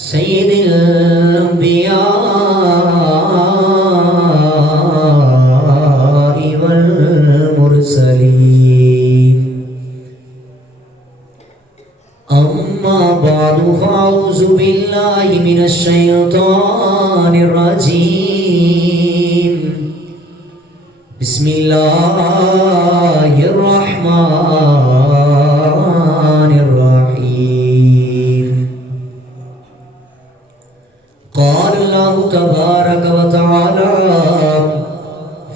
سید الانبیاء والمرسلین اما بعد فاعوذ باللہ من الشیطان الرجیم بسم اللہ الرحمن الرحیم قال اللہ تبارک و تعالی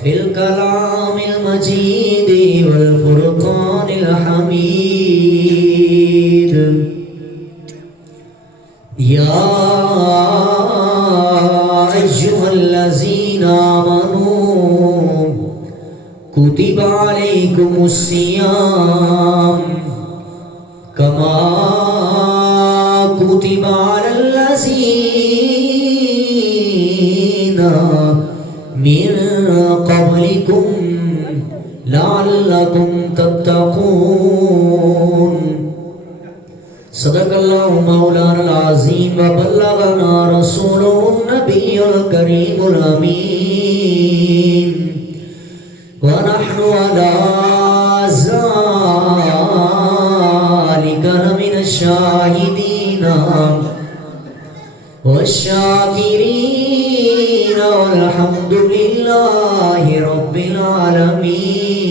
فی الکلام المجید والفرقان الحمید یا ایھا الذین آمنوا کتب علیکم الصیام کما کتب علی الذین من قبلکم لعلکم تتقون صدق اللہ مولانا العظیم وبلغنا رسولہ النبی الکریم الامین ونحن على ذلك لمن الشاهدين والشاكرين والحمد لله رب العالمين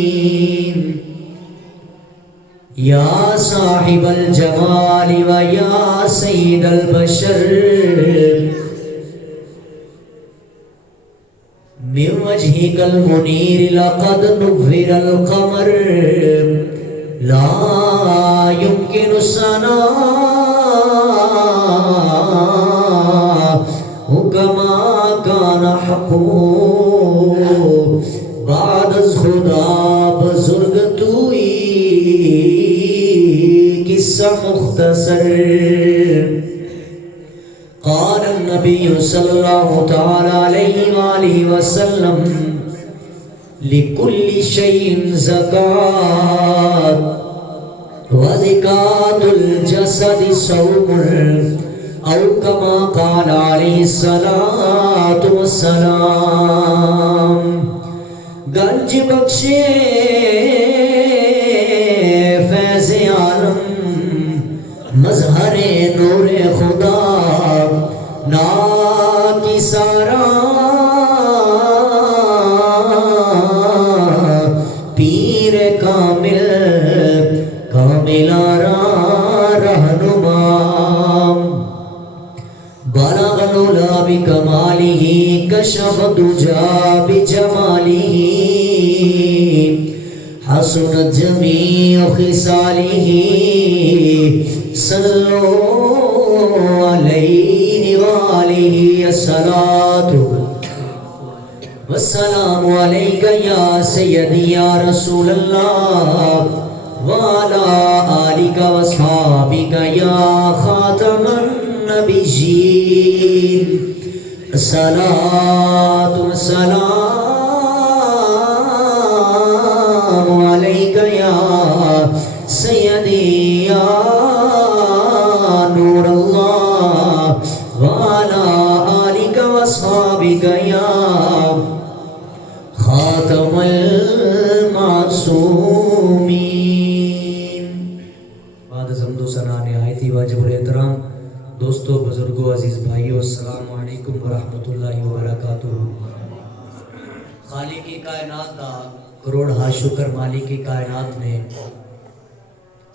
يا صاحب الجمال ويا سيد البشر من وجهك المنير لقد نور القمر لا يمكن الثناء كما كان حقه بعد از خدا بزرگ توئی قصہ مختصر قال النبي صلى الله تعالى عليه وآله وسلم لكل شيء زكاة وزكاة الجسد صوم أو كما قال عليه الصلاة والسلام گنج بخشے فیض عالم مظہر نور خدا نا کی سارا پیر کامل کاملارا رہنما بلغ العلا بکمالہ کشف الدجا بجمالہ حسنت جمیع خصالہ صلو علیہ وآلہ الصلاة والسلام علیکہ یا سیدی یا رسول اللہ وعلا آلکہ واصحابکہ یا خاتم النبیین الصلاة والسلام علیکہ یا سیدی یا نور اللہ وعلا آلکہ واصحابکہ یا خاتم المعصومین بعد از حمد و ثنا نہایت ہی واجب الاحترام دوستو بزرگو عزیز بھائیو السلام علیکم ورحمۃ اللہ وبرکاتہ خالق کائنات دا کروڑ ہا شکر مالک کائنات نے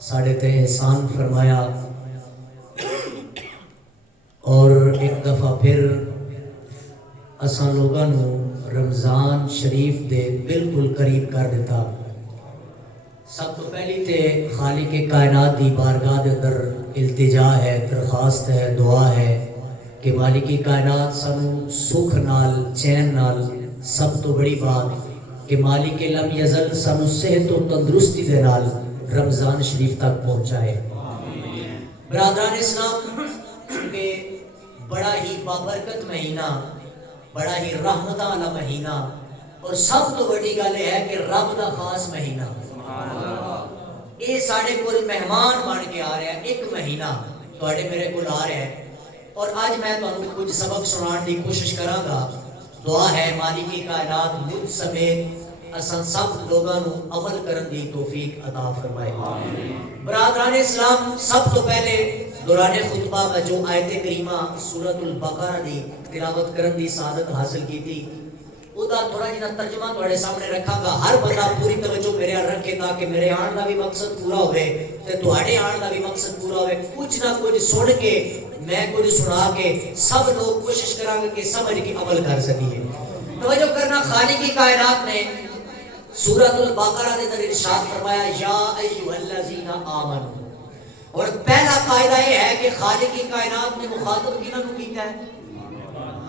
ساڑھے تے احسان فرمایا اور ایک دفعہ پھر اساں لوگاں نو رمضان شریف دے بالکل قریب کر دیتا سب تو پہلی تے خالق کائنات دی بارگاہ دے اندر التجا ہے درخواست ہے دعا ہے کہ مالک کائنات سانو سکھ نال چین نال سب تو بڑی بات کہ مالک لم یزل سانو صحت و تندرستی دے نال رمضان شریف تک پہنچائے برادران اسلام کہ بڑا ہی بابرکت مہینہ بڑا ہی رحمت والا مہینہ اور سب تو بڑی گل ہے کہ رب دا خاص مہینہ یہ ساڑھے کل مہمان بن کے آ رہا ہے ایک مہینہ توڑے میرے کل آ رہا ہے اور آج میں تمہیں کچھ سبق سنانے کی کوشش کراں گا. دعا ہے مالک کائنات مجھ سمیت اساں سب لوگاں نو عمل کرن دی توفیق عطا فرمائے. برادران اسلام، سب تو پہلے دوران خطبہ میں جو آیت کریمہ سورۃ البقرہ دی تلاوت کرن دی سعادت حاصل کی تھی، ادا تھوڑا جنا ترجمہ تھوڑے سامنے رکھا گا. ہر بندہ پوری توجہ میرے رکھے تاکہ میرے آن کا بھی مقصد پورا ہوئے تے تواڈے آن کا بھی مقصد پورا ہوئے. کچھ نہ کچھ سن کے میں کچھ سنا کے سب لوگ کوشش کریں گے کہ سمجھ کے عمل کر سکیے. توجہ کرنا، خالق کی کائنات نے سورۃ البقرہ کے اندر ارشاد فرمایا یا ایھا الذین آمنوا. اور پہلا قاعدہ یہ ہے کہ خالق کی کائنات نے مخاطب کنہاں نوں کیتا ہے؟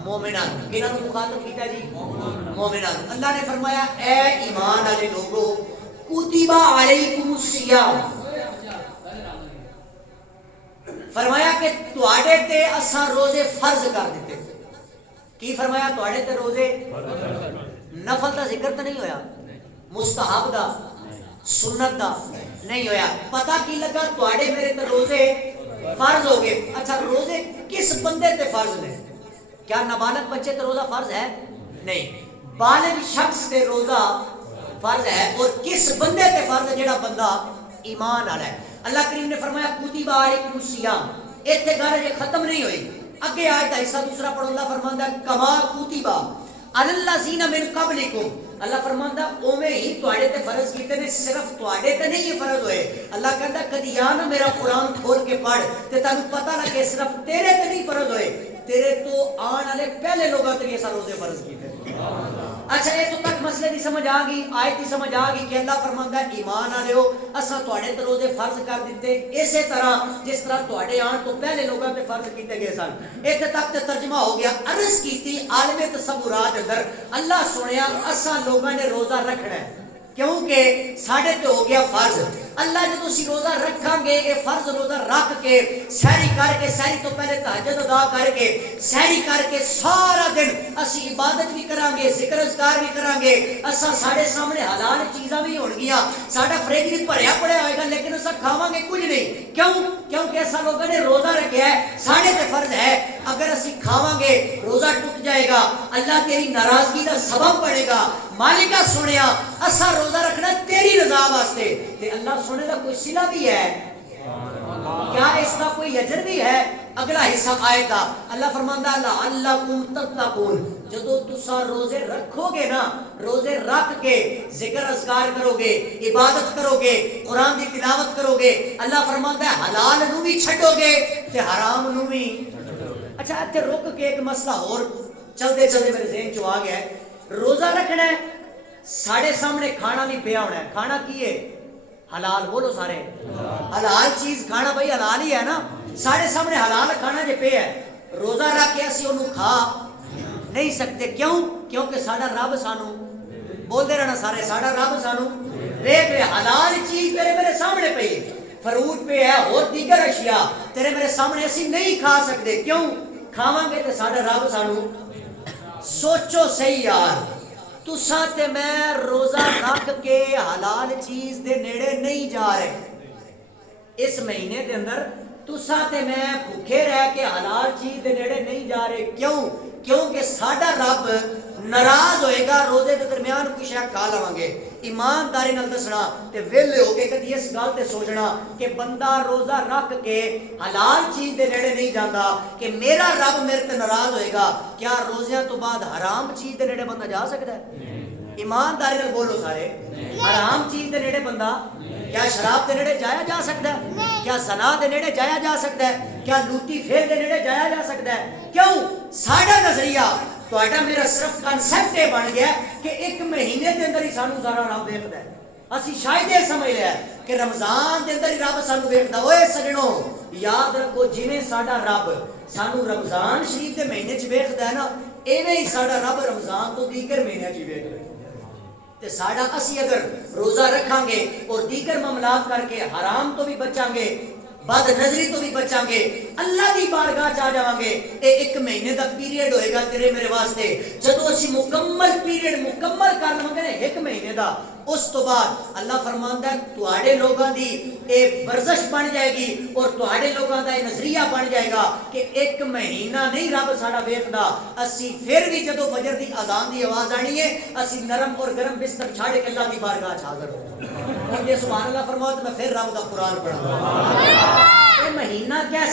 مومنان. کنہاں نوں مخاطب کیتا ہے جی؟ مومنان. اللہ نے فرمایا اے ایمان والے لوگو کتب علیکم الصیام، فرمایا کہ تواڈے تے اساں روزے فرض کر دیتے. کی فرمایا؟ تواڈے تے روزے نفل دا ذکر تو نہیں ہویا، مستحب دا سنت دا نہیں ہویا. پتہ کی لگا؟ تواڈے میرے تے روزے فرض ہو گئے. اچھا روزے کس بندے تے فرض نے؟ کیا نابالغ بچے تے روزہ فرض ہے؟ نہیں. بالغ شخص تے روزہ فرض ہے. اور کس بندے تے فرض ہے؟ جڑا بندہ ایمان والا ہے. اللہ کریم نے فرمایا کتب علیکم الصیام. ایتھے گل یہ ختم نہیں ہوئی، اگے آیت کا حصہ دوسرا پڑھو. اللہ فرماندا ہے کما کتب علی الذین من قبلکم. اللہ فرماندا اوویں ہی تواڈے تے فرض کیتے نے، صرف تواڈے تے نہیں یہ فرض ہوئے. اللہ کہندا کدی آ نا میرا قرآن کھول کے پڑھ تے تانوں پتہ لگے صرف تیرے تے نہیں فرض ہوئے، تیرے تو آن والے پہلے لوگاں تے یہ سارے روزے فرض کیتے. اچھا یہ تو تک مسئلے دی سمجھ آ گئی، آیت دی سمجھ آ گئی کہ اللہ فرماندا ہے ایمان والےو اساں تواڈے تے روزے فرض کر دیتے اسی طرح جس طرح تواڈے آن تو پہلے لوگاں تے فرض کیتے گئے سن. ایتھے تک تے ترجمہ ہو گیا. عرض کیتی عالم تصورات اندر اللہ سنیا اساں لوگاں نے روزہ رکھنا ہے کیونکہ ساڈے تے ہو گیا فرض. اللہ جدوں اسی روزہ رکھاں گے، یہ فرض روزہ رکھ کے سحری کر کے، سحری تو پہلے تہجد ادا کر کے سحری کر کے سارا دن اسی عبادت بھی کران گے، ذکر اذکار بھی کران گے. اساں ساڈے سامنے حلال چیزاں بھی ہون گیاں، ساڈا فریج بھی بھریا پڑیا ہوئے گا، لیکن اساں کھاواں گے کچھ نہیں. کیوں؟ کیونکہ اساں لوگوں نے روزہ رکھیا ہے، ساڈے تے فرض ہے. اگر اسی کھاواں گے روزہ ٹوٹ جائے گا، اللہ تیری ناراضگی دا سبب بنے گا. مالکہ سنیا اساں روزہ رکھنا تیری رضا واسطے، تے اللہ سونے کا کوئی صلہ بھی ہے؟ کیا اس کا کوئی اجر بھی ہے؟ اگلا حصہ آئے گا. اللہ فرماندا لعلکم تتقون. جدو تساں روزے رکھو گے نا، روزے رکھ کے ذکر اذکار کرو گے، عبادت کرو گے، قرآن دی تلاوت کرو گے، اللہ فرماندا ہے حلال نو بھی چھڈو گے تے حرام نو بھی. اچھا ایتھے رک کے ایک مسئلہ اور چلتے چلتے میرے ذہن چ آ گیا ہے. روزہ رکھنا ہے، ساڑھے سامنے کھانا بھی پیا ہونا ہے. کھانا کی ہے؟ حلال. بولو سارے حلال چیز کھانا بھائی حلال ہی ہے نا. ساڑھے سامنے حلال کھانا جے پہ ہے، روزہ رکھ کے اسی انہوں کھا نہیں سکتے. کیوں؟ کیونکہ ساڑھا رب سانو بول دے رہنا سارے، ساڑھا رب سانو دیکھ رہے. حلال چیز تیرے میرے سامنے پہ ہے، فروٹ پہ ہے اور دیگر اشیاء تیرے میرے سامنے اسی نہیں کھا سکتے. کیوں؟ کھاواں گے تو ساڑھا رب سانو. سوچو صحیح یار، تساں تے میں روزہ رکھ کے حلال چیز دے نیڑے نہیں جا رہے. اس مہینے دے اندر تساں تے میں بھوکے رہ کے حلال چیز دے نیڑے نہیں جا رہے. کیوں؟ کیونکہ ساڈا رب ناراض ہوئے گا روزے دے درمیان کوئی شے کھا لواں گے. ایمانداری نال دسنا تے ویلے ہو کے کدی اس گل تے سوچنا کہ بندہ روزہ رکھ کے حلال چیز دے نیڑے نہیں جاندا کہ میرا رب میرے تے ناراض ہوئے گا. کیا روزیاں تو بعد حرام چیز دے نیڑے بندہ جا سکتا ہے؟ ایمانداری نال بولو سارے. حرام چیز دے نیڑے بندہ کیا شراب دے نیڑے جایا جا سکتا ہے؟ کیا زنا دے نیڑے جایا جا سکتا ہے؟ کیا لوٹی پھیر دے نیڑے جایا جا سکتا ہے؟ کیوں؟ ساڈا نظریہ تہاڈا میرا صرف کنسپٹ یہ بن گیا کہ ایک مہینے دے اندر ہی سانو سارا رب ویکھدا ہے. اسی شاید یہ سمجھ لیا کہ رمضان دے اندر ہی رب سانو ویکھدا. اوے سجنوں یاد رکھو جویں ساڈا رب سانو رمضان شریف دے مہینے چ ویکھدا ہے نا، ایویں ہی ساڈا رب رمضان تو دیگر مہینے چ ویکھدا ہے. تے ساڈا اسی اگر روزہ رکھاں گے اور دیگر معاملات کر کے حرام تو بھی بچاں گے بد نظری تو بھی بچاں گے، اللہ دی بارگاہ چ آ جاواں گے۔ اے ایک مہینے دا پیریڈ ہوئے گا تیرے میرے واسطے، جدو اسی مکمل پیریڈ مکمل کر لواں گے ایک مہینے دا، اس تو بعد اللہ فرماندا ہے تواڈے لوگاں دی اے ورزش بن جائے گی اور تواڈے لوگاں دا اے نظریہ بن جائے گا کہ ایک مہینہ نہیں رب ساڈا ویکھدا، اسی پھر بھی جدو فجر دی اذان دی آواز آنی ہے اسی نرم اور گرم بستر چھاڑ کے اللہ دی بارگاہ چ حاضر ہو جاؤں۔ اور یہ سبحان اللہ فرماؤ تو میں پھر رب دا قرآن پڑھاں۔ یہ مہینہ کیسا